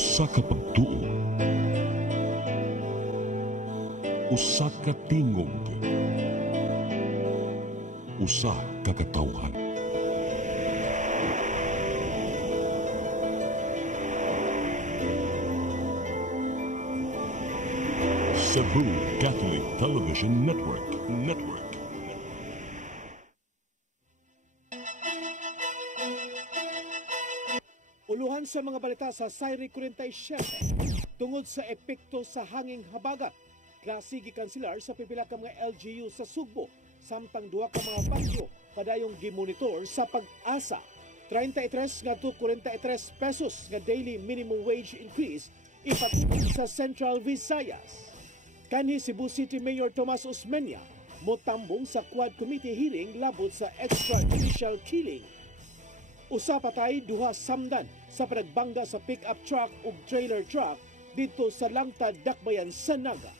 Usa ka pagtuo, usa ka tingog, usa ka katawhan. Cebu Catholic Television Network. Uluhan sa mga balita sa Sayri 47 tungod sa epekto sa hanging habagat. Klase gikanselar sa pipila ka mga LGU sa Sugbo samtang duha ka mga bagyo padayong gimonitor sa pag-asa. 33 ngadto 43 pesos nga daily minimum wage increase ipatutog sa Central Visayas. Kanhi Cebu City Mayor Tomas Osmeña motambong sa Quad Committee hearing labot sa extrajudicial killing. Usa patay duha samdan sa panagbangga sa pick-up truck ug trailer truck dito sa Langtad, Dakbayan sa Naga.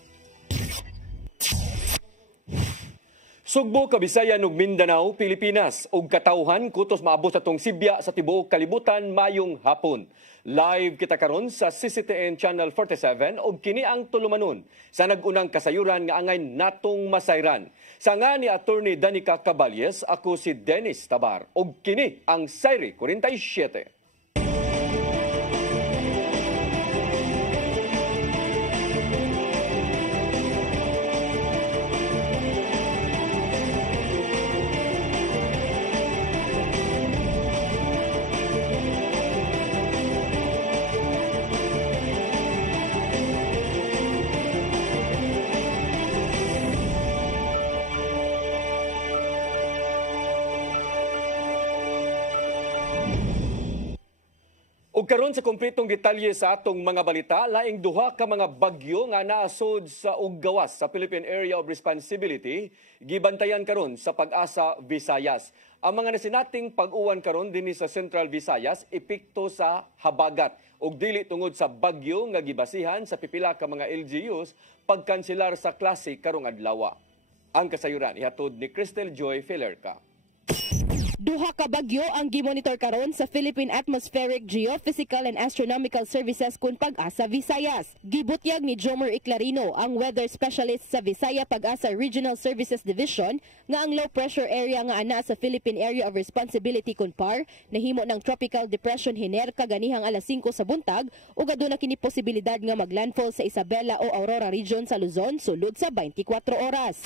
Sugbo, Kabisayan ug Mindanao, Pilipinas ug katawhan kutos maabot sa tong Sibya sa tibuok kalibutan mayong hapon. Live kita karon sa CCTN Channel 47 ug kini ang tulumanon sa nagunang kasayuran nga angay natong masayran. Sa nga ni Attorney Danica Caballes, ako si Dennis Tabar ug kini ang Sayri 47. Ug karon sa kompletong detalye sa atong mga balita, laing duha ka mga bagyo nga naasod sa uggawas sa Philippine Area of Responsibility gibantayan karon sa Pag-asa, Visayas. Ang mga nasinating pag-uwan karon dinhi sa Central Visayas epekto sa habagat ug dili tungod sa bagyo nga gibasihan sa pipila ka mga LGUs pagkanselar sa klase karong adlaw. Ang kasayuran ihatod ni Cristel Joy Filerca. Duha ka bagyo ang gimonitor karon sa Philippine Atmospheric Geophysical and Astronomical Services kun Pag-asa Visayas. Gibutyag ni Jomer Iclarino, ang weather specialist sa Visaya Pag-asa Regional Services Division, nga ang low pressure area nga ana sa Philippine Area of Responsibility kun PAR nahimo ng Tropical Depression hiner kaganihang alas 5 sa buntag ug aduna kini posibilidad nga maglandfall sa Isabela o Aurora region sa Luzon sulod sa 24 oras.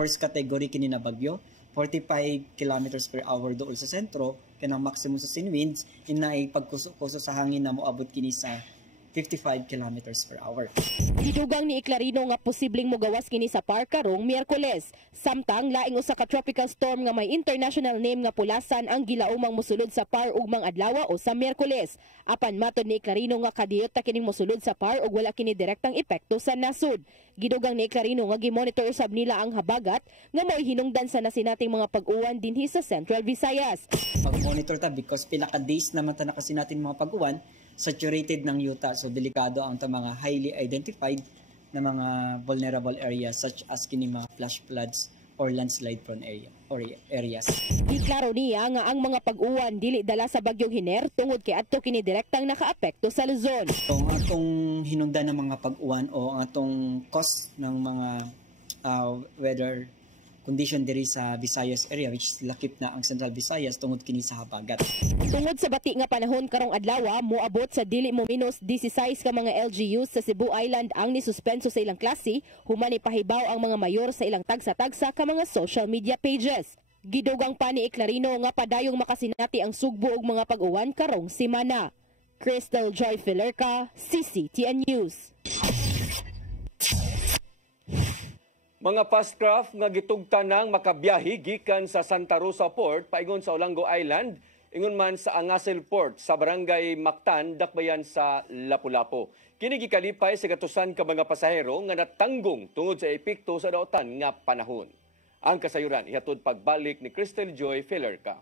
First category kini na bagyo. 45 kilometers per hour dool sa sentro, kanang maximum sa winds, inaay pagkuso-kuso sa hangin na moabot kini sa 55 kilometers per hour. Gidugang ni Iclarino nga posibleng mogawas kini sa PAR karong Miyerkules. Samtang laing usa ka tropical storm nga may international name nga Pulasan ang gilaumang mosulod sa PAR ug mga adlaw o sa Miyerkules. Apan matod ni Iclarino nga kadiyot ta kining mosulod sa PAR ug wala kini direktang epekto sa nasud. Gidugang ni Iclarino nga gimonitor usab nila ang habagat nga mao'y hinungdan sa nasinating mga pag-uwan dinhi sa Central Visayas. Pag-monitor ta because pila ka days naman ta nakasinating mga pag-uwan, saturated ng yuta, so delikado ang mga highly identified na mga vulnerable areas such as kini mga flash floods or landslide prone areas. Giklaro niya nga ang mga pag-uwan dili dala sa bagyong Hiner tungod kay adto kini direktang nakaapekto sa Luzon. Ang atong hinungdan ng mga pag-uwan o ang atong cause ng mga weather condition diri sa Visayas area which is lakip na ang Central Visayas tungod kini sa habagat. Tungod sa bati nga panahon karong adlaw, moabot sa dili mo minus 16 ka mga LGUs sa Cebu Island ang nisuspenso sa ilang klase, human ipahibaw ang mga mayor sa ilang tagsa-tagsa ka mga social media pages. Gidugang pa ni Iclarino nga padayong makasinati ang sugbo og mga pag-uwan karong semana. Cristel Joy Filerca, CCTN News. Mga fast craft nga gitugtan nang makabiyahe gikan sa Santa Rosa Port paingon sa Olango Island, ingon man sa Angasel Port sa Barangay Mactan, Dakbayan sa Lapu-Lapu. Kini gikalipay sa katusan ka mga pasahero nga natanggong tungod sa epekto sa daotan nga panahon. Ang kasayuran ihatod pagbalik ni Cristel Joy Filerca.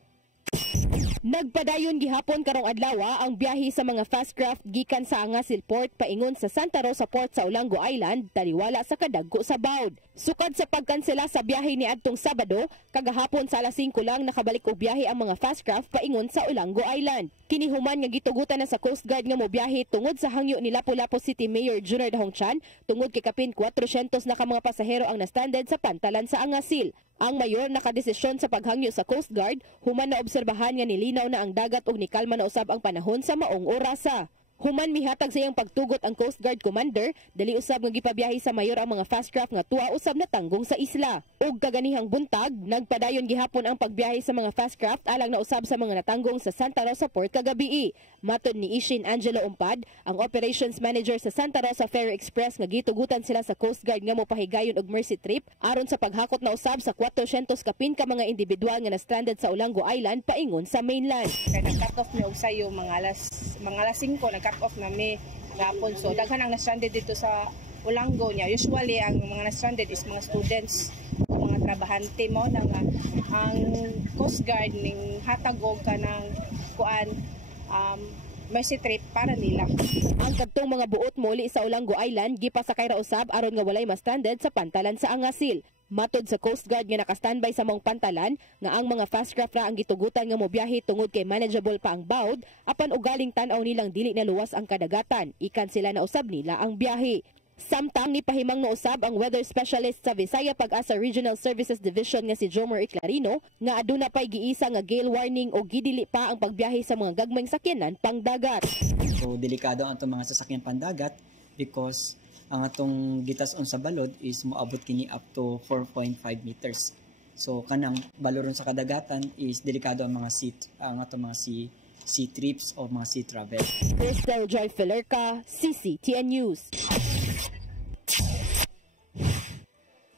Nagpadayon gihapon karong adlaw ang biyahe sa mga fast craft gikan sa Angasil Port paingon sa Santa Rosa Port sa Olango Island taliwala sa kadagko sa bawd. Sukad sa pagkansela sa biyahe ni adtong Sabado, kagahapon sa alas 5 lang nakabalik og biyahe ang mga fast craft paingon sa Olango Island. Kini human nga gitugutan na sa Coast Guard nga mobiyahe tungod sa hangyo ni Lapu-Lapu City Mayor Junior Dahongchan tungod kay kapin 400 na ka mga pasahero ang na-stranded sa pantalan sa Angasil. Ang mayor nakadesisyon sa paghangyo sa Coast Guard, human na obserbahan nga nilinaw na ang dagat ug nikalma na usab ang panahon sa maong orasa. Human mihatag sa iyang pagtugot ang Coast Guard Commander, dali usab nga gipabiyahe sa mayor ang mga fast craft nga tuwa usab na tanggong sa isla. Ug kaganihang buntag, nagpadayon gihapon ang pagbiyahe sa mga fast craft alang na usab sa mga natanggong sa Santa Rosa Port kagabi. Matod ni Ishin Angelo Umpad, ang operations manager sa Santa Rosa Ferry Express nga gitugutan sila sa Coast Guard nga mopahigayon og mercy trip aron sa paghakot na usab sa 400 kapin ka mga individual nga na-stranded sa Olango Island paingon sa mainland. Kaya nag-cut off mi og sayo mga alas 5 nag-cut off na mi gapon. So daghan ang na-stranded dito sa Olango niya. Usually ang mga na-stranded is mga students o mga trabahante mo na nga ang Coast Guard ning hatagog ka ng kuan mercy trip para nila. Ang kadtong mga buot muli sa Olango Island gipasakay ra usab aron nga walay ma-stranded sa pantalan sa Angasil. Matod sa Coast Guard nga naka-standby sa mong pantalan nga ang mga fast craft ra ang gitugutan nga mobiyahe tungod kay manageable pa ang bawd apan ugaling tan-aw nilang dili na luwas ang kadagatan, ikan sila na usab nila ang biyahe. Samtang nipahimang no usab ang weather specialist sa Visaya Pag-asa Regional Services Division nga si Jomer Iclarino nga aduna pay giisa nga gale warning o gidili pa ang pagbiyahe sa mga gagmayng sakyanan pangdagat. So delikado ang mga sasakyan pandagat because ang atong gitas-on sa balod is moabot kini up to 4.5 meters. So kanang baloron sa kadagatan is delikado ang mga atong mga sea trips o mga sea travel. Crystal Joy Filerca, CCTN News.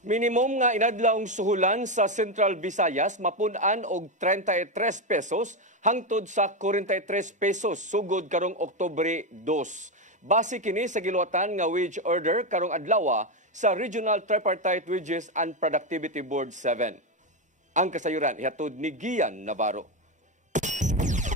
Minimum nga inadlawng suhulan sa Central Visayas mapun-an og 33 pesos hangtod sa 43 pesos sugod karong Oktubre 2. Base kini sa giluwatan nga wage order karong adlaw sa Regional Tripartite Wages and Productivity Board 7. Ang kasayuran ihatod ni Gian Navarro.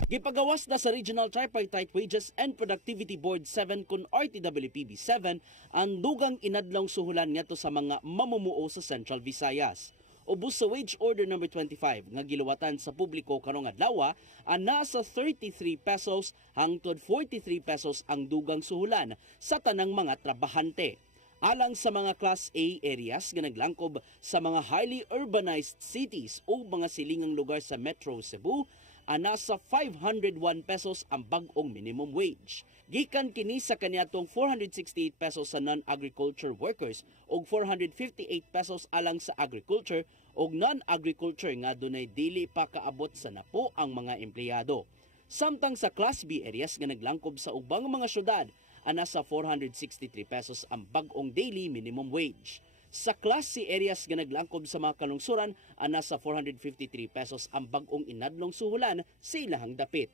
Gipagawas na sa Regional Tripartite Wages and Productivity Board 7 kun RTWPB 7 ang dugang inadlawng suhulan ngadto sa mga mamumuo sa Central Visayas. Ubos sa Wage Order number 25 nga giluwatan sa publiko karong adlaw, nasa 33 pesos hangtod 43 pesos ang dugang suhulan sa tanang mga trabahante. Alang sa mga Class A areas nga naglangkob sa mga highly urbanized cities o mga silingang lugar sa Metro Cebu, nasa 501 pesos ang bag-ong minimum wage. Gikan kini sa kaniadtong 468 pesos sa non-agriculture workers ug 458 pesos alang sa agriculture ug non-agriculture nga dunay dili pa kaabot sa napo ang mga empleyado. Samtang sa Class B areas nga naglangkob sa ubang mga syudad, nasa 463 pesos ang bag-ong daily minimum wage. Sa Class C areas nga naglangkob sa mga kalungsuran, nasa 453 pesos ang bag-ong inadlong suhulan sa ilahang dapit.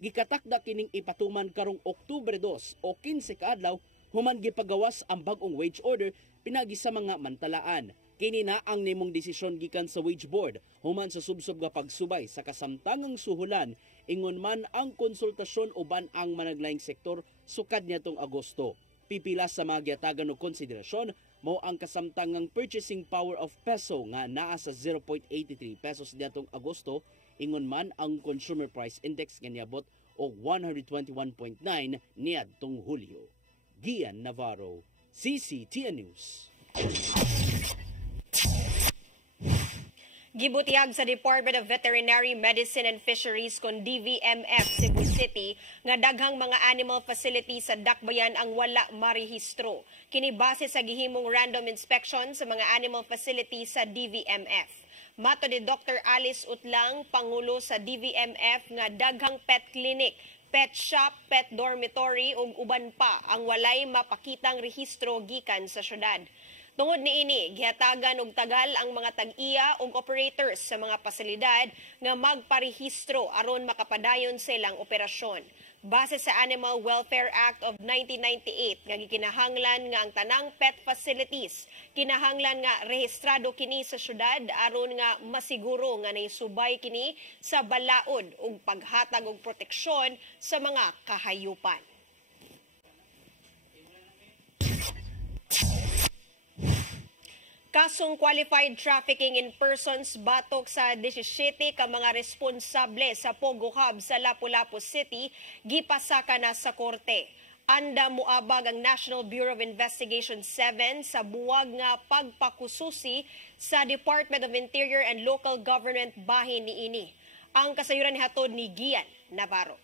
Gikatakda kining ipatuman karong Oktubre 2 o 15 kaadlaw, human gipagawas ang bag-ong wage order pinagi sa mga mantalaan. Kini na ang nimong desisyon gikan sa Wage Board, human sa subsob nga pagsubay sa kasamtangang suhulan, ingon man ang konsultasyon uban ang managlaing sektor sukad niadtong Agosto. Pipila sa mga giatagan og konsiderasyon mao ang kasamtangang purchasing power of peso nga naa sa 0.83 pesos niadtong Agosto, ingon man ang consumer price index nga niabot og 121.9 niadtong Hulyo. Gian Navarro, CCTN News. Gibutihag sa Department of Veterinary Medicine and Fisheries kon DVMF Cebu City nga daghang mga animal facilities sa Dakbayan ang wala marehistro. Kini base sa gihimong random inspection sa mga animal facilities sa DVMF. Mato ni Dr. Alice Utlang, Pangulo sa DVMF nga daghang pet clinic, pet shop, pet dormitory ug uban pa ang walay mapakitang rehistro gikan sa syudad. Tungod niini, gihatagan og tagal ang mga tag-iya ug operators sa mga pasilidad nga magparehistro aron makapadayon sa ilang operasyon. Base sa Animal Welfare Act of 1998 nga gikinahanglan nga ang tanang pet facilities kinahanglan nga rehistrado kini sa syudad aron nga masiguro nga naisubay kini sa balaod ug paghatag og proteksyon sa mga kahayupan. Kasong qualified trafficking in persons batok sa 17 ka mga responsable sa Pogo Hub sa Lapu-Lapu City gipasaka na sa korte. Anda moabag ang National Bureau of Investigation 7 sa buwag nga pagpakususi sa Department of Interior and Local Government bahin niini. Ang kasayuran ni hatod ni Gian Navarro.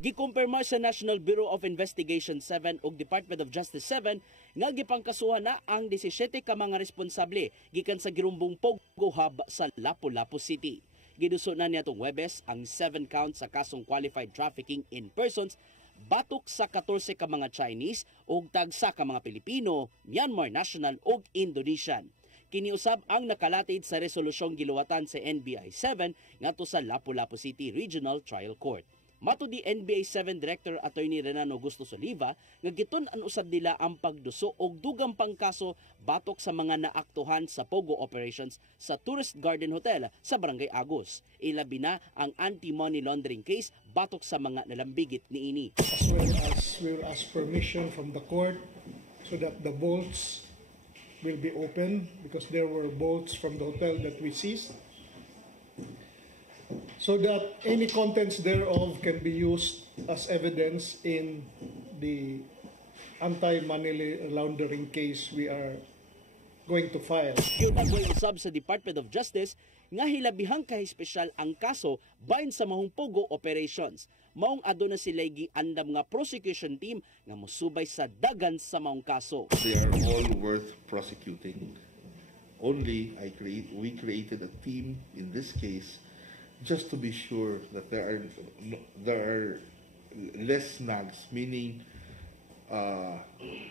Gikumpirma sa National Bureau of Investigation 7 ug Department of Justice 7 nga gipangkasuhan na ang 17 ka mga responsable gikan sa girumbong Pogo Hub sa Lapu-Lapu City. Giduso na niadtong Huwebes ang 7 counts sa kasong qualified trafficking in persons batok sa 14 ka mga Chinese ug tagsa ka mga Pilipino, Myanmar national ug Indonesian. Kiniusab ang nakalatid sa resolusyong giluwatan sa NBI 7 ngadto sa Lapu-Lapu City Regional Trial Court. Mato di NBA 7 Director Attorney Renan Augusto Soliva nga gitun-an usab nila ang pagduso og dugang pangkaso batok sa mga naaktuhan sa Pogo operations sa Tourist Garden Hotel sa Barangay Agus. Ilabi na ang anti-money laundering case batok sa mga nalambigit niini. As well as we will ask permission from the court so that the vaults will be open because there were vaults from the hotel that we seized, so that any contents thereof can be used as evidence in the anti-money laundering case we are going to file. Yun ang usab sa Department of Justice nga hilabihang kahispesyal ang kaso bahin sa mahong Pogo operations. Maong aduna sila giandam nga prosecution team nga mosubay sa dagan sa mahong kaso. They are all worth prosecuting. Only we created a team in this case just to be sure that there are less snags, meaning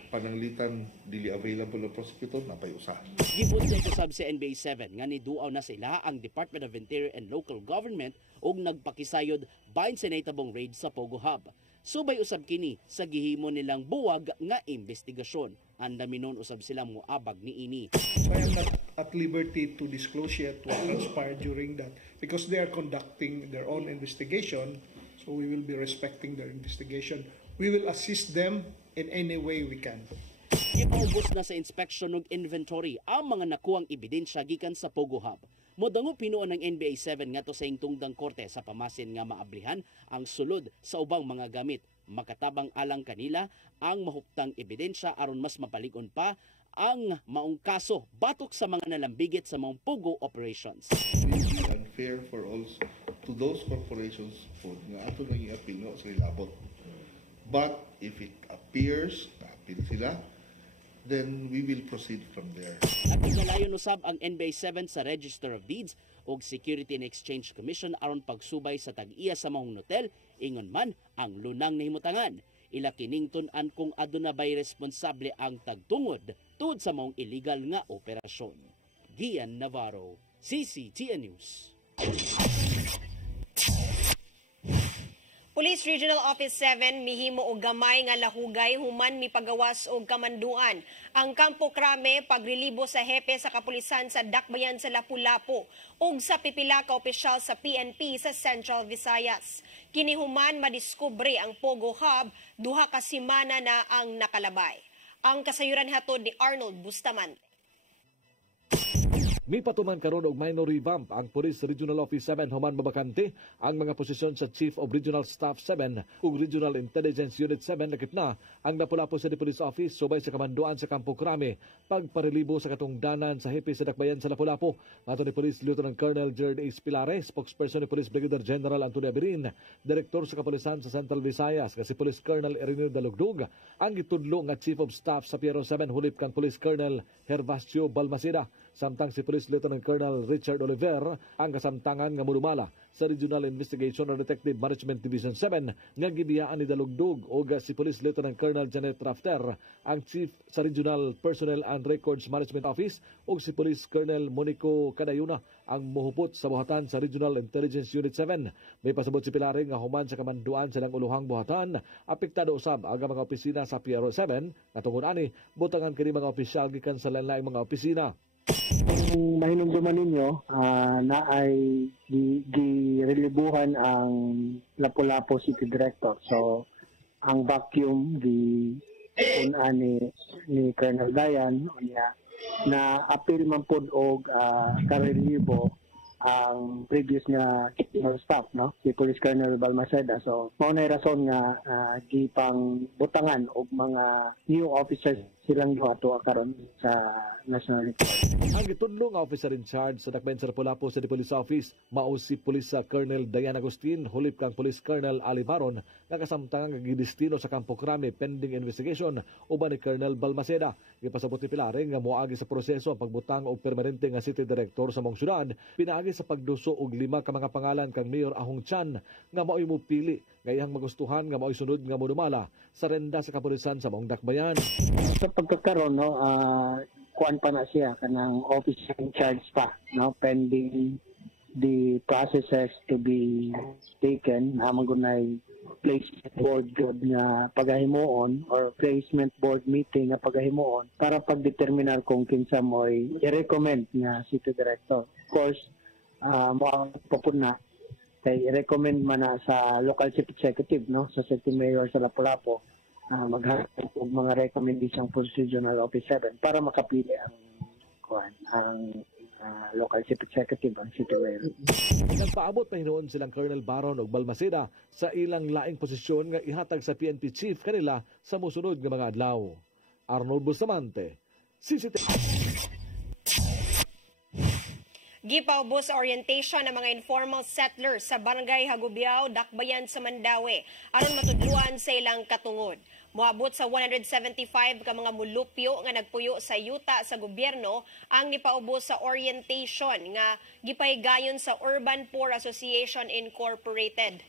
pananglitan dili available ng prosecutor na payusahan. Gibutyag usab sa NBA 7 nga niduaw na sila ang Department of Interior and Local Government ug nagpakisayod bahin sa nahitabong raid sa Pogo Hub. Subay usab kini sa gihimo nilang buwag nga investigasyon. Andaminon usab silang moabag niini. So I am not at liberty to disclose yet what transpired during that because they are conducting their own investigation, so we will be respecting their investigation. We will assist them in any way we can. Gipaubos na sa inspection ug inventory ang mga nakuhang ebidensya gikan sa Pogo Hub. Modango pinuon ng NBA 7 ngadto sa tungdang korte sa pamasin nga maablihan ang sulod sa ubang mga gamit. Makatabang alang kanila ang mahuptang ebidensya aron mas mapalig-on pa ang maong kaso batok sa mga nalambigit sa maong Pogo operations. It will be unfair for also to those corporations po nga ato nang iapino sa ilabot. But if it appears na apil sila, then we will proceed from there. At igalayon usab ang NBA 7 sa Register of Deeds ug Security and Exchange Commission aron pagsubay sa tag-iya sa mahong hotel ingon man ang lunang nahimutangan. Ila kining tun-an kung aduna bay responsable ang tagtungod tungod sa mahong illegal nga operasyon. Gian Navarro, CCTN News. Police Regional Office 7 mihimo og gamay nga lahugay human mipagawas og kamanduan. Ang Kampo Krame pagrelibo sa hepe sa kapulisan sa Dakbayan sa Lapu-Lapu ug sa pipila ka opisyal sa PNP sa Central Visayas. Kini human madiskubre ang Pogo Hub duha ka semana na ang nakalabay. Ang kasayuran hatod ni Arnold Bustamante. May patuman karon og minor revamp ang Police Regional Office 7 human mabakante ang mga posisyon sa Chief of Regional Staff 7 ug Regional Intelligence Unit 7 lakip na ang Lapu-Lapu City Police Office subay sa kamanduan sa Kampo Krame pagparelibo sa katungdanan sa hepe sa Dakbayan sa Lapu-Lapu. Ato ni Police Lieutenant Colonel Jared A. Spilare, spokesperson ni Police Brigadier General Antonio Abirin, Direktor sa Kapulisan sa Central Visayas kasi Police Colonel Erineo Dalugdug, ang gitudlo nga Chief of Staff sa Piero 7 hulip kan Police Colonel Hervasio Balmaceda. Samtang si Police Lieutenant Colonel Richard Oliver ang kasamtangan nga mudumala sa Regional Investigation and Detective Management Division 7 nga gibiyaan ni Dalugdog o si Police Lieutenant Colonel Janet Rafter ang Chief sa Regional Personnel and Records Management Office o si Police Colonel Monico Cadayuna ang muhupot sa buhatan sa Regional Intelligence Unit 7. May pasabot si Pilaring nga human sa kamanduan silang ulohang buhatan, apektado usab ang mga opisina sa PRO 7 nga tungod ani butangan kini mga opisyal gikan sa lain-laing mga opisina. Kung mahinumduman ninyo, na ay girelibuhan ang Lapu-Lapu City Director. So, ang vacuum ni Colonel Dayan na appeal man pod og karelibo ang previous nga staff, no, si Police Colonel Balmaceda. So mao na rason nga gipang butangan og mga new officers silang duha to karon sa National Republic. Ang gitudlo nga officer in charge sa Dakbayan sa Lapu-Lapu City Police Office mao si Police Colonel Dayan Agustin, hulip kang Police Colonel Ali Baron nga kasamtangan nga gidestino sa Campo Crame pending investigation uban ni Colonel Balmaceda. Gipasabot ni Pilaring nga moagi sa proseso ang pagbutang og permanente nga city director sa mong syudad, pinaagi sa pagduso og 5 ka mga pangalan kang Mayor Ahong Chan nga mao'y mupili nga iyang magustuhan nga mao'y sunod nga modumala sa renda sa kapulisan sa mong Dakbayan. Sa pagkakaroon, no, kuan pa na siya kanang officer in charge pa, no, pending the processes to be taken na magunay placement board nga pagahimuon or placement board meeting nga pagahimuon para pagdeterminar kung kinsa mo'y i-recommend nga city director. Of course, mo papuna kay i-recommend man na sa local chief executive, no, sa city mayor sa Lapu-Lapu, maghatag og mga recommendation for regional office 7 para makapili ang local chief executive ang city mayor. Nagpaabot pa hinuon silang Colonel Baron ug Balmaceda sa ilang laing posisyon nga ihatag sa PNP chief kanila sa mosunod nga mga adlaw. Arnold Bustamante, CCTV. Gipaubos sa orientation ng mga informal settlers sa Barangay Hagubiao, Dakbayan sa Mandawi aron matudluan sa ilang katungod. Moabot sa 175 ka mga mulupyo nga nagpuyo sa yuta sa gobyerno ang nipaubos sa orientation nga gipahigayon sa Urban Poor Association Incorporated.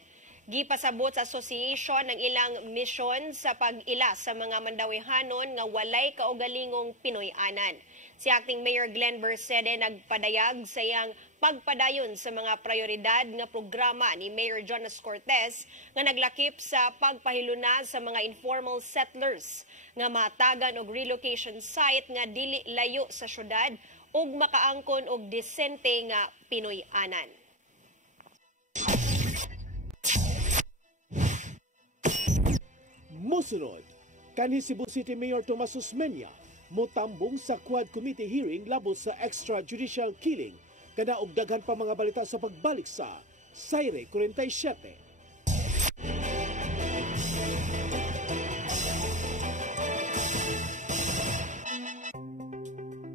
Gipasabot sa association ng ilang misyon sa pag-ila sa mga Mandawihanon nga walay kaugalingong Pinoy-anan. Si Acting Mayor Glenn Bercede nagpadayag sa iyang pagpadayon sa mga prioridad nga programa ni Mayor Jonas Cortez nga naglakip sa pagpahiluna sa mga informal settlers nga matagan og relocation site nga dili layo sa syudad ug makaangkon og desente nga Pinoy-anan. Mosunod, kanhi Cebu City Mayor Tomas Osmeña motambong sa Quad Committee hearing labos sa extrajudicial killing kada og daghan pa mga balita sa pagbalik sa Sayre 47.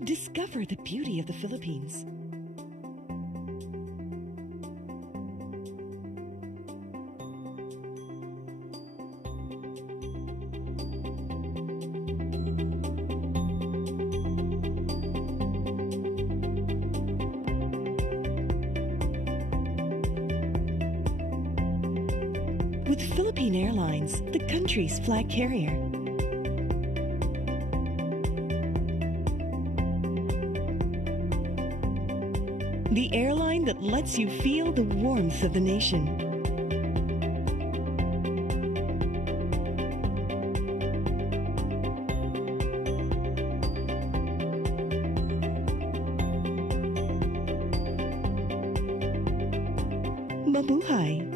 Discover the beauty of the Philippines. With Philippine Airlines, the country's flag carrier. The airline that lets you feel the warmth of the nation. Mabuhay!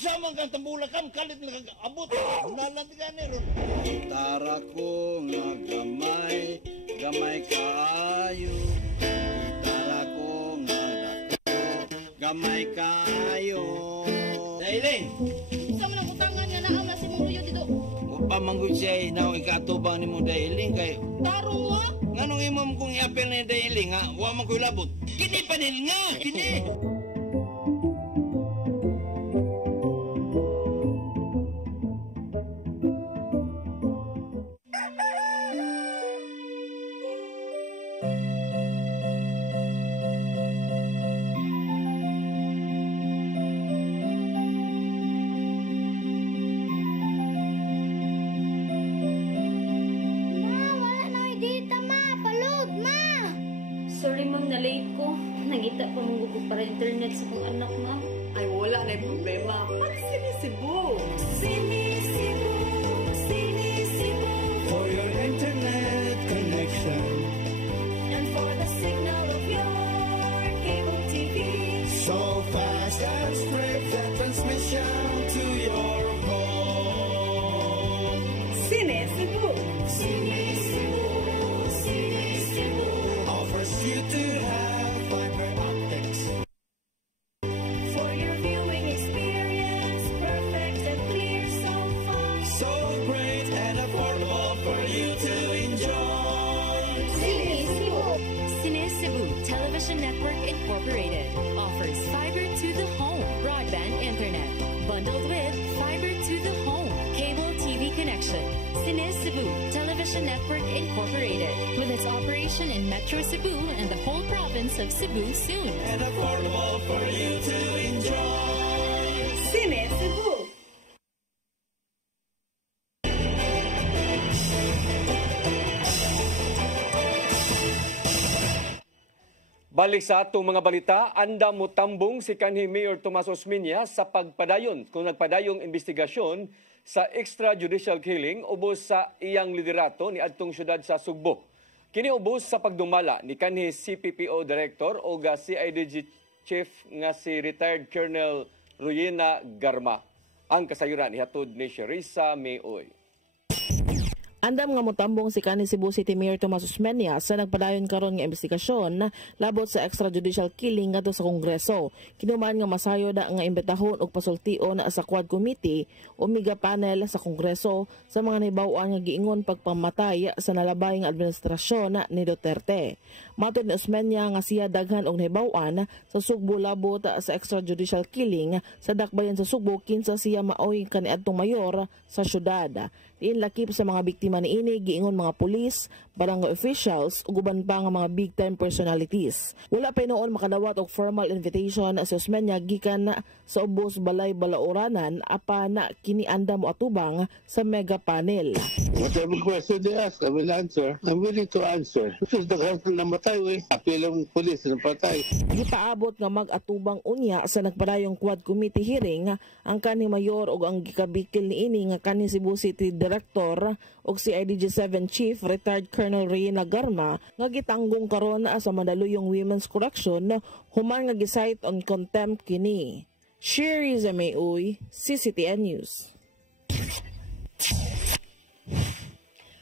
Sama kang tambulakam kalit nag-abot nalandigan ni ron. Gitara ko nga gamay kaayo. Gitara ko nga dako, gamay kaayo. Dailing! Sama nang utangan nga naam na si mong luyo dito. Pamanggod siya na ikatubang ni mo Dailing kay tarong mo? Nganong imam kong i-apel ni Dailing ha? Huwag man ko'y labot. Kini panil nga! Kini! bayad sa kong anak, ma'am. Ay, wala na yung problema. Mag-Sini-Cebu. Sini-Cebu, Sini-Cebu. For your internet connection. And for the signal of your cable TV. So fast and straight the transmission to your home. Sini-Cebu. Sini-Cebu, Sini-Cebu. Offers you to have fiber optics. For your viewing experience, perfect and clear so far. So great and affordable for you to enjoy. Sini-Cebu. Sini-Cebu Television Network Incorporated offers fiber to the home broadband internet bundled with fiber to the home cable TV connection. Sini-Cebu Television Network Incorporated with its operation in Metro Cebu and the whole province of Cebu soon. And affordable for you to enjoy. Sini-Cebu. Balik sa atong mga balita, anda mo tambong si kanhi Mayor Tomas Osmeña sa pagpadayon kung nagpadayong investigasyon sa extrajudicial killing ubos sa iyang liderato ni adtong syudad sa Sugbo. Kini ubos sa pagdumala ni kanhi CPPO Director o CIDG Chief nga si retired Colonel Ruyena Garma. Ang kasayuran ihatod ni Sherissa Mayoy. Andam nga motambong si kanhi Cebu City Mayor Tomas Osmeña sa nagpadayon karon nga investigasyon labot sa extrajudicial killing ngadto sa Kongreso. Kinuman nga masayo da nga imbitahon og pasultion sa Quad Committee o Mega Panel sa Kongreso sa mga nahibaw-an nga giingon pagpamatay sa nalabay nga administrasyon ni Duterte. Matod ni Osmeña nga siya daghan og nahibaw-an sa Sugbo labot sa extrajudicial killing sa dakbayan sa Sugbo kinsa siya maoy kaniadtong mayor sa syudad. Lakip sa mga biktima niini giingon mga pulis, barangay officials ug uban pa nga mga big time personalities. Wala pa noon makadawat og formal invitation sa Osmeña gikan sa ubos balay balaoranan apan kini anda mo atubang sa mega panel. Whatever question they ask, I will answer. I'm willing to answer. Because the person namatay, apilang pulis na patay. Gipaabot nga mag-atubang unya sa nagpadayong Quad Committee hearing ang kanhi mayor ug ang gikabikil niini nga kanhi Cebu City Director ug si CIDG 7 Chief retired Colonel Ruyena Garma nga gitanggong karon sa Mandaluyong Women's Correction human nga gisite on contempt kini. Sherissa Mayoy, CCTN News.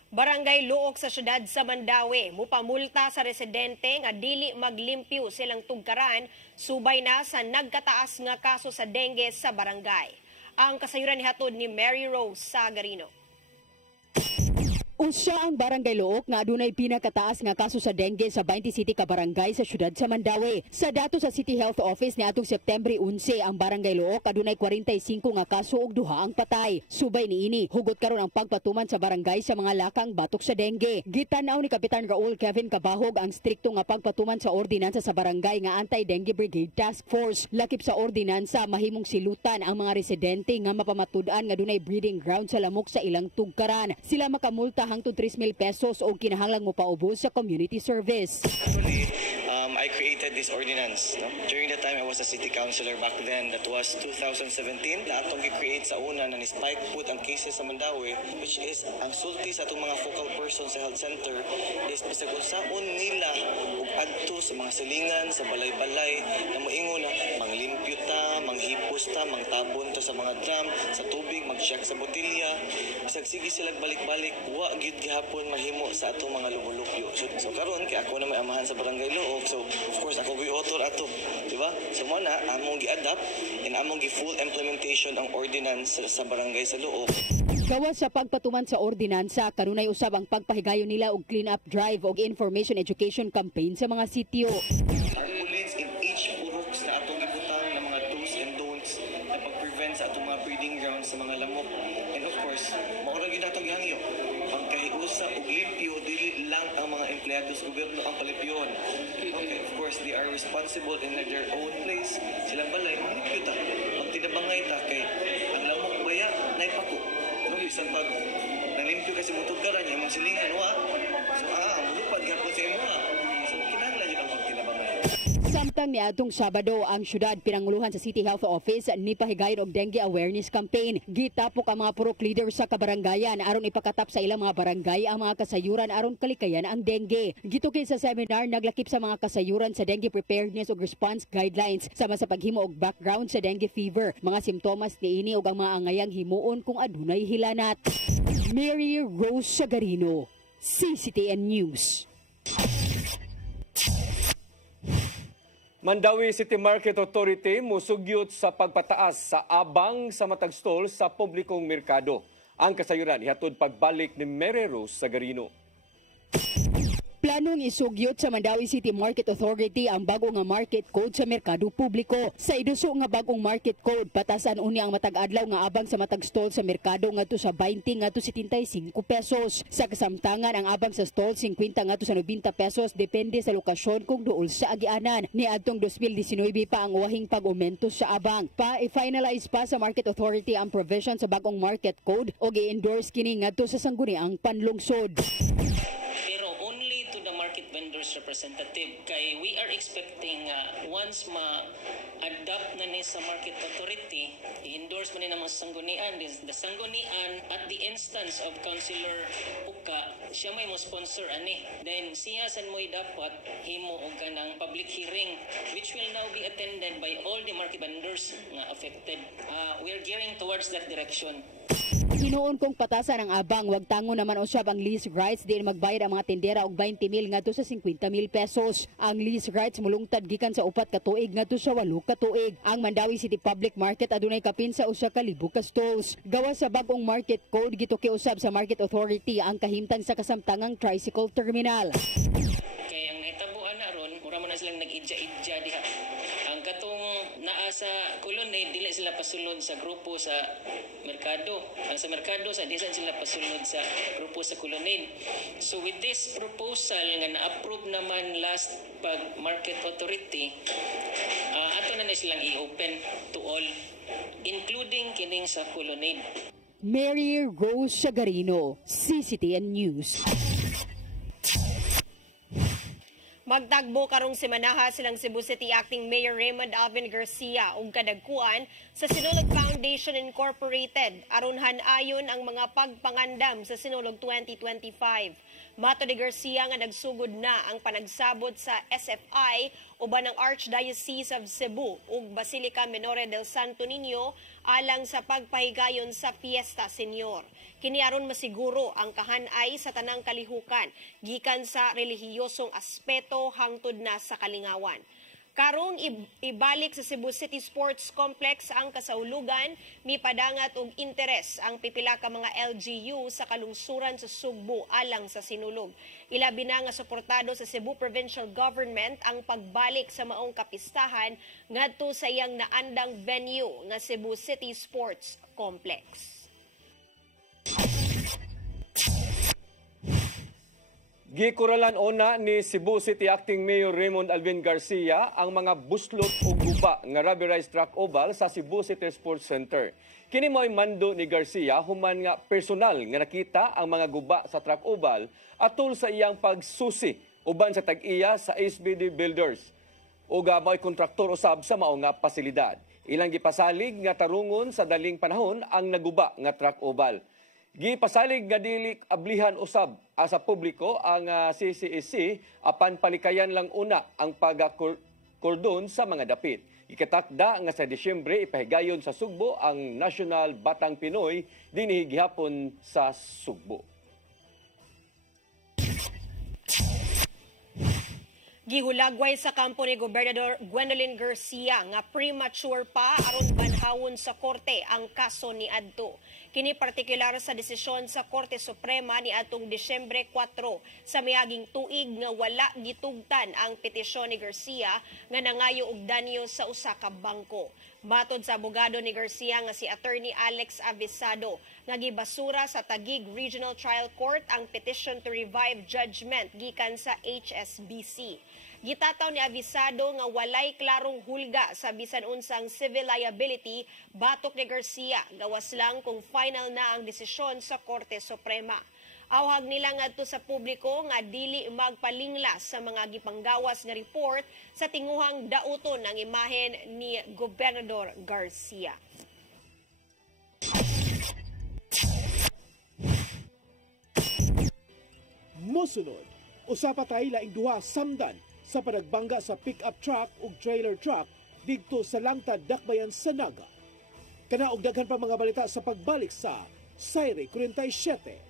Barangay Luok sa syudad sa Mandawi, mupamulta sa residente nga dili maglimpyo silang tugkaran subay na sa nagkataas nga kaso sa dengue sa barangay. Ang kasayuran nihatod ni Mary Rose Sagarino. Usa ang Barangay Luok nga adunay pinakataas nga kaso sa dengue sa 20 city ka barangay sa syudad sa Mandawi. Sa dato sa City Health Office niadtong September 11, ang Barangay Luok adunay 45 nga kaso ug duha ang patay. Subay niini, hugot karon ang pagpatuman sa barangay sa mga lakang batok sa dengue. Gitanaw ni Kapitan Raul Kevin Cabahog ang strikto nga pagpatuman sa ordinansa sa barangay nga Anti-Dengue Brigade Task Force. Lakip sa ordinansa mahimong silutan ang mga residente nga mapamatud-an nga dunay breeding ground sa lamok sa ilang tugkaran. Sila makamulta hangtod 3,000 pesos o kinahanglang mo paubos sa community service. Actually, I created this ordinance. No? During the time I was a city councilor back then, that was 2017. Atong gi-create sa una na ni-spike put ang cases sa Mandawi, which is ang sulti sa itong mga focal persons sa health center is bisag unsaon nila ug adto sa mga silingan, sa balay-balay na moingon na manglimpyo ta, manghipos ta, mangtabon ta sa mga drum, sa tubig, mag-check sa botilya. Bisag sige sila balik-balik, wa gyud gihapon mahimo sa atong mga lumulupyo. So karon kay ako na may amahan sa Barangay Luok, so of course ako gi-author ato, di ba? So mo na among gi-adapt and among gi-full implementation ang ordinance sa barangay sa Luok. Gawas sa pagpatuman sa ordinansa, kanunay usab ang pagpahigayon nila og clean up drive og information education campaign sa mga sitio. Our bullets in each puruks na atong gibutang ng mga do's and don'ts na pag-prevent sa atong mga breeding grounds sa mga lamok. And of course, maurang yun atong gihangyo. Pagkahiusa og limpyo, dili lang ang mga empleyado sa gobyerno ang palipyon. Okay, of course, they are responsible in their own place. Silang balay, limpyo ta. Pag tinabangay ta, kay ang lamok baya, naipako. Isang pag nalimpyo kasi mong tugkaran niya, mong silingan, wa? So, mulupad, gapon sa imo, So, kinahanglan yun ang pagtinabangay. Samtang ni atong Sabado ang syudad pinanguluhan sa City Health Office ni pahigayon og dengue awareness campaign. Gitapok ang mga purok leader sa kabarangayan aron ipakatap sa ilang mga barangay ang mga kasayuran aron kalikayan ang dengue. Gitukid sa seminar naglakip sa mga kasayuran sa dengue preparedness ug response guidelines sama sa paghimo og background sa dengue fever, mga simptomas niini ug ang mga angayang himuon kung adunay hilanat. Mary Rose Sagarino, CCTN News. Mandawi City Market Authority musugyot sa pagpataas sa abang sa matag stall sa publikong merkado. Ang kasayuran ihatod pagbalik ni Mary Rose Sagarino. Planong isugyot sa Mandawi City Market Authority ang bago nga market code sa merkado publiko. Sa iduso nga bagong market code, patasan uni ang matag adlaw nga abang sa matag stall sa merkado ngadto sa 20 ngadto 75 pesos. Sa kasamtangan ang abang sa stall 50 ngadto sa 90 pesos depende sa lokasyon kung duol sa agianan. Niadtong 2019 pa ang wahing pag-aumento sa abang. I-finalize pa sa Market Authority ang provision sa bagong market code o i-endorse kini ngadto sa sangguniang panlungsod. Vendors representative kay we are expecting once ma-adapt na ni sa market authority, i-endorse man ni ng mga sanggunian, the sanggunian at the instance of Councilor Uka, siya may mo sponsor ani, then siya san mo'y dapat himo og kanang public hearing which will now be attended by all the market vendors nga affected. We are gearing towards that direction. Hinuon kong patasan ang abang, wag tango naman usab ang lease rights diin magbayad ang mga tindera og 20,000 ngadto sa 50,000 pesos. Ang lease rights mulungtad gikan sa 4 ka tuig ngadto sa 8 ka tuig. Ang Mandawi City Public Market adunay kapin sa 1,000 ka stalls. Gawas sa bagong market code gituki usab sa Market Authority ang kahimtang sa kasamtangang tricycle terminal. Kay ang nahitabuan na ron, mura mo na silang nag-idja-idja diha. Ang katong naa sa kulon ay dili sila pasulod sa grupo sa merkado. Ang sa merkado sa disan sila pasulod sa grupo sa kulonid. So with this proposal nga na-approve naman last pag market authority, ato na silang i-open to all including kining sa kulonid. Mary Rose Sagarino, CCTN News. Magtagbo karong semanaha silang Cebu City Acting Mayor Raymond Alvin Garcia ug kadagkuan sa Sinulog Foundation Incorporated aron han-ayon ang mga pagpangandam sa Sinulog 2025. Mato ni Garcia nga nagsugod na ang panagsabot sa SFI uban ng Archdiocese of Cebu ug Basilica Menore del Santo Niño alang sa pagpahigayon sa Fiesta Senior. Kini aron masiguro ang kahanay sa tanang kalihukan gikan sa relihiyosong aspeto hangtod na sa kalingawan. Karong ibalik sa Cebu City Sports Complex ang kasaulugan, mipadangat og interes ang pipila ka mga LGU sa kalungsuran sa Sugbo alang sa sinulog. Ilabi na nga suportado sa Cebu Provincial Government ang pagbalik sa maong kapistahan ngadto sa iyang naandang venue nga Cebu City Sports Complex. Gikuralan una ni Cebu City Acting Mayor Raymond Alvin Garcia ang mga buslot o guba nga rubberized track oval sa Cebu City Sports Center. Kini mo'y mando ni Garcia human nga personal nga nakita ang mga guba sa track oval atol sa iyang pagsusi uban sa tag-iya sa SBD Builders o mo'y kontraktor usab sa mao nga pasilidad. Ilang gipasalig nga tarungon sa daling panahon ang naguba nga track oval. Gipasalig nga dili ablihan usab sa publiko ang CCEC apan palikayan lang una ang pagkordon sa mga dapit. Ikatakda nga sa Disyembre ipahigayon sa Sugbo ang National Batang Pinoy dinhi gihapon sa Sugbo. Gihulagway sa kampo ni Gobernador Gwendolyn Garcia nga premature pa aron banhawon sa korte ang kaso ni adto. Kini partikular sa desisyon sa Korte Suprema ni atong Disyembre 4 sa miaging tuig nga wala gitugtan ang petisyon ni Garcia nga nangayo og danyo sa usa ka bangko. Matod sa abogado ni Garcia nga si Attorney Alex Avisado nga gibasura sa Taguig Regional Trial Court ang petition to revive judgment gikan sa HSBC. Gitataw ni Avisado nga walay klarong hulga sa bisan unsang civil liability batok ni Garcia, gawas lang kung final na ang desisyon sa Korte Suprema. Awhag nila ngadto sa publiko nga dili magpalinglas sa mga gipanggawas nga report sa tinguhang dauton ang imahen ni Gobernador Garcia. Mosunod, usa pa tayo laing duha samdan sa panagbangga sa pick-up truck ug trailer truck didto sa Langtad, Dakbayan sa Naga. Kana og daghan pa mga balita sa pagbalik sa Sayre 47.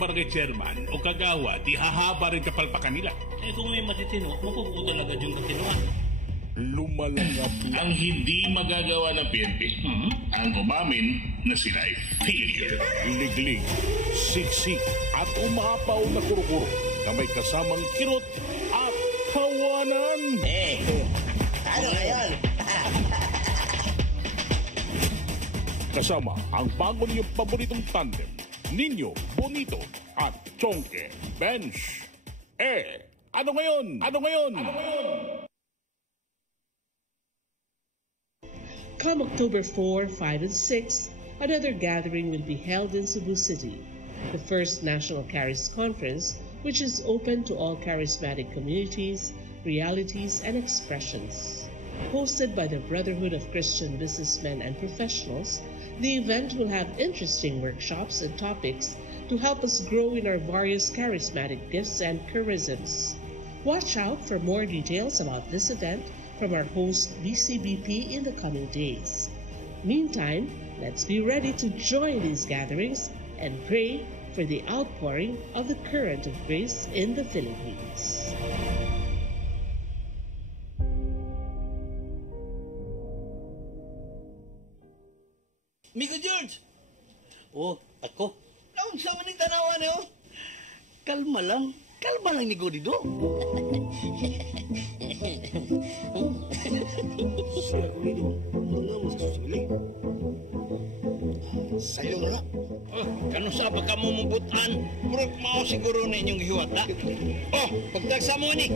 Barangay chairman o kagawa, di hahaba rin kapalpakan nila. Eh kung may matitino, mapuputo talaga yung katinoan. Lumalangap ang hindi magagawa ng PNP. Ang umamin na sila ay failure. Liglig, siksik at umapaw na kurukuro na may kasamang kirot at kawanan. Ano ngayon? Kasama ang bago niyong paboritong tandem, Nino Bonito at Chonke Bench. Ano ngayon? Come October 4, 5, and 6, another gathering will be held in Cebu City, the first National Charis Conference, which is open to all charismatic communities, realities, and expressions. Hosted by the Brotherhood of Christian Businessmen and Professionals, the event will have interesting workshops and topics to help us grow in our various charismatic gifts and charisms. Watch out for more details about this event from our host BCBP in the coming days. Meantime, let's be ready to join these gatherings and pray for the outpouring of the current of grace in the Philippines. Migo George! Ako? Naon sa maning tanawa niyo? Kalma lang ni Godido. Siya Godido, ano mo sa susilig? Sa'yo na lang. Kano sa ba ka mo mabutan? Murag mao siguro na inyong hiwata. Pagtagsa mo ni.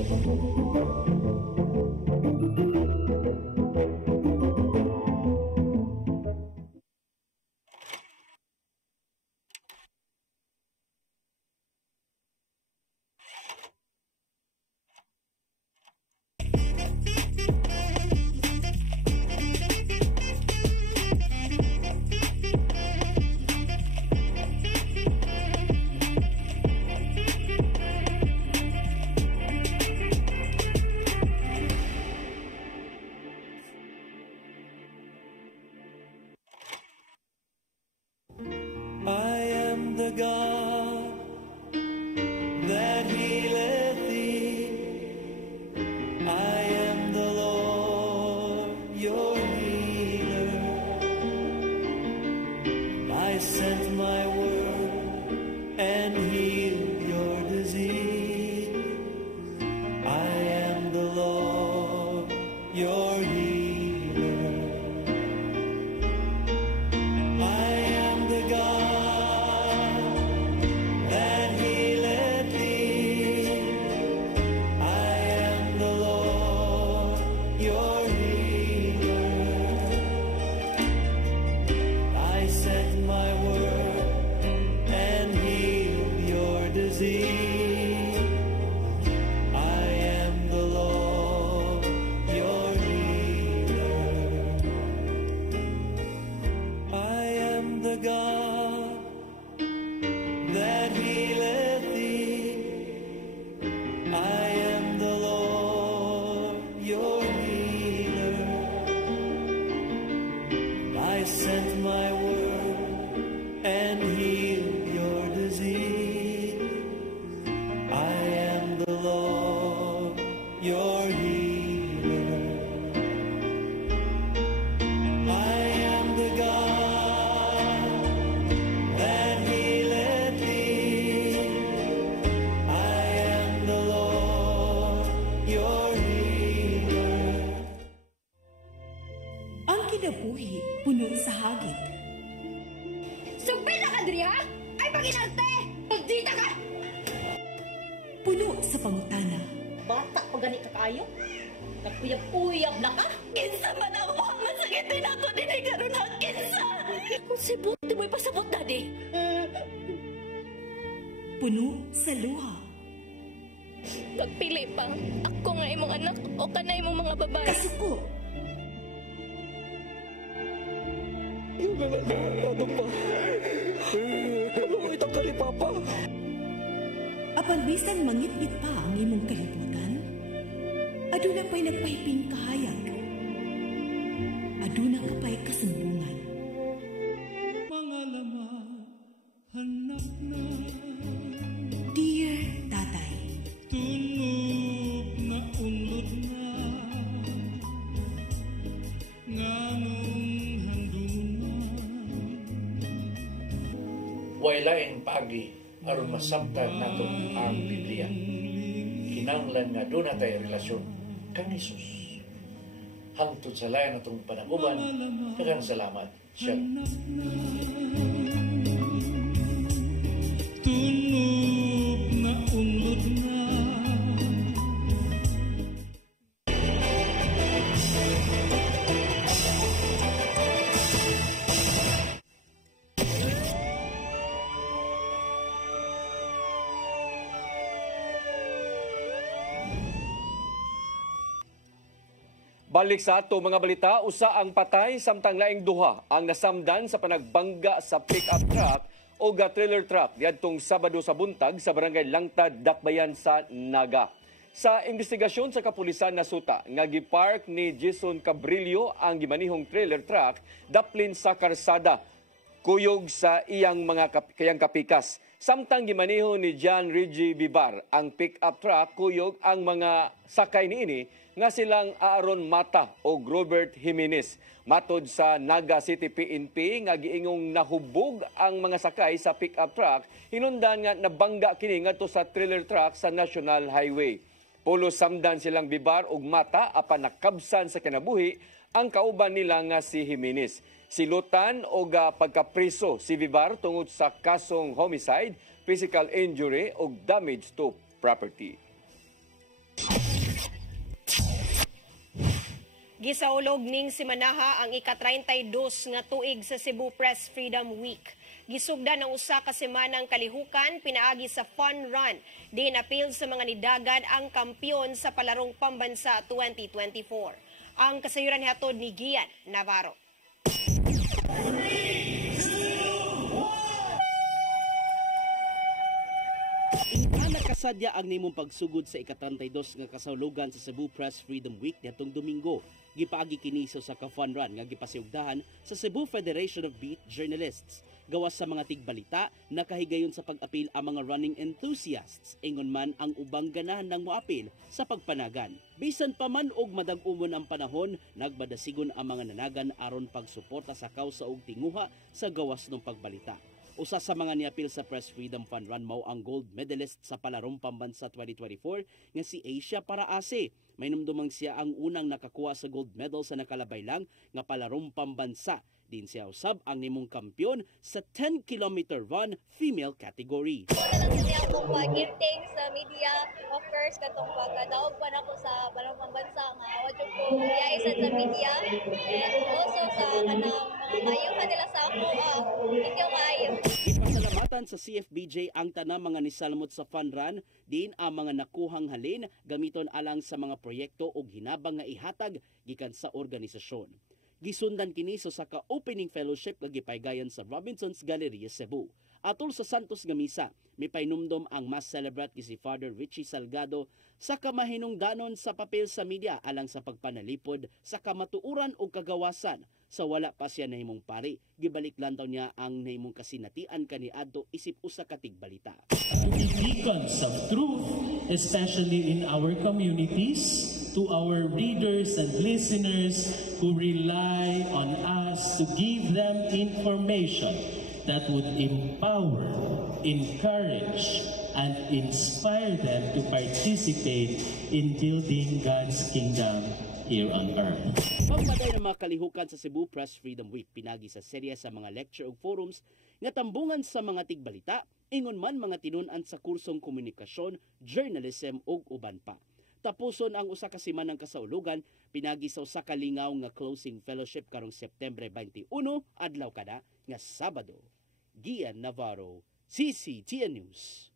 God that healeth thee. I am the Lord, your healer. I sent my word and healed your disease. I am the Lord, your healer. I am the God that healeth thee. I am the Lord, your healer. I sent my word and healed your disease. I am the Lord, your healer. I am the God that healeth thee. I am the Lord, your healer. I sent my word and healed your disease. I am the Lord, your healer. I am the God that healeth thee. I am the Lord, your healer. Ang kinabuhi, puno sa hagit. Sugpila ka, Dria! Ay, paginarte! Pagdita ka! Puno sa pangutana. Bata pa gani ka kayo? Nagpuyab-puyab na ka? Kinsa man ang mga sakitin nato din ay karoon na kinsa! Kung si Buti mo'y pasabot, Daddy. Puno sa luha. Pagpili pa, ako nga imong anak o kanay imong mga babae. Kasuko. Yung ano pa? Kaluoy ka ni Papa. Apan bisan mangit-ngit pa ang imong kalibutan, aduna pa'y nagpahiping kahayag. Aduna ka pa'y kasumbungan. Mga laman, hanap na. Dear Tatay, Tunog na unlod na. Nganong handungan. Waylaing pagi aron masabtan nato ang Biblia. Kinahanglan nga doon na tayo relasyon kang Jesus. Hangtod sa layan natong panaguban, daghang salamat. Shalom. Tunog na unlod na. Balik sa ato mga balita, usa ang patay samtang laing duha ang nasamdan sa panagbangga sa pick-up truck o trailer truck diadtong Sabado sa buntag sa barangay Langtad, Dakbayan sa Naga. Sa investigasyon sa kapulisan nasuta nga gipark ni Jason Cabrillo ang gimanihong trailer truck daplin sa karsada kuyog sa iyang mga kayang kapikas. Samtang gimaniho ni John Reggie Vivar ang pick-up truck kuyog ang mga sakay niini nga silang Aaron Mata o Robert Jimenez. Matod sa Naga City PNP nga giingong nahubog ang mga sakay sa pick-up truck, hinundan nga nabangga kini ngadto sa trailer truck sa National Highway. Pulos samdan silang Vivar ug Mata apan nakabsan sa kinabuhi ang kauban nila nga si Jimenez. Silutan o pagkapriso si Vivar tungod sa kasong homicide, physical injury o damage to property. Gisaulog ning simanaha ang ika-32 nga tuig sa Cebu Press Freedom Week. Gisugdan ang usa ka semanang kalihukan pinaagi sa fun run. Din appeal sa mga nidagan ang kampiyon sa palarong pambansa 2024. Ang kasayuran hatod ni Gian Navarro. Gisadya ang nimong pagsugod sa ika-32 nga kasaulogan sa Cebu Press Freedom Week nitong Domingo. Gipaagi kini sa ka-fun run nga gipasiugdahan sa Cebu Federation of Beat Journalists. Gawas sa mga tigbalita, nakahigayon sa pag-apil ang mga running enthusiasts. Ingon man ang ubang ganahan ng moapil sa pagpanagan. Bisan pa man og madag-umon ang panahon, nagbadasigon ang mga nanagan aron pagsuporta sa kausa og tinguha sa gawas ng pagbalita. Usa sa mga niapil sa Press Freedom Fun Run mao ang gold medalist sa Palarong Pambansa 2024 nga si Asia Paraase. May numdumang siya ang unang nakakuha sa gold medal sa nakalabay lang nga Palarong Pambansa. Din siya usab ang nimong kampiyon sa 10-kilometer run female category. Kasi akong pag-gifting sa media, of course, katong pagkadaog pa na ko sa Palarong Pambansa nga wadyo ko yaisan sa media and also sa kanang mga mayuhan nila sa ako. Thank you kayo. Ipasalamatan sa CFBJ ang tanang mga nisalmot sa fun run, din ang mga nakuhang halin gamiton alang sa mga proyekto o hinabang nga ihatag gikan sa organisasyon. Gisundan kini sa ka-opening fellowship nga gipaygayan sa Robinson's Galleria, Cebu. Atol sa Santos nga misa, may painumdom ang mas celebrate si Father Richie Salgado sa kamahinungdanon sa papel sa media alang sa pagpanalipod sa kamatuuran o kagawasan sa wala pa siya nahimong pari. Gibalik lang daw niya ang nahimong kasinatian kaniadto isip usa ka tigbalita. To be beacons of truth, especially in our communities, to our readers and listeners who rely on us to give them information that would empower, encourage, and inspire them to participate in building God's kingdom here on earth. Pagpaday ng mga kalihukan sa Cebu Press Freedom Week, pinagi sa serya sa mga lecture o forums nga tambungan sa mga tigbalita, ingon man mga tinun-an sa kursong komunikasyon, journalism ug uban pa. Tapuson ang usa ka semana ng kasaulugan, pinagi sa usa ka lingaw nga closing fellowship karong September 21 adlaw kada nga Sabado. Gian Navarro, CCTN News.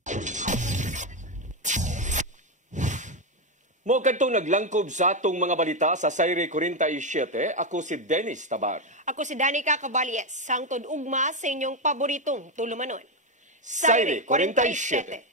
Mo kadtong naglangkob sa atong mga balita sa Sayre 47, ako si Dennis Tabar. Ako si Danica Caballes, sangtod ugma sa inyong paboritong tulumanon. Sayre 47.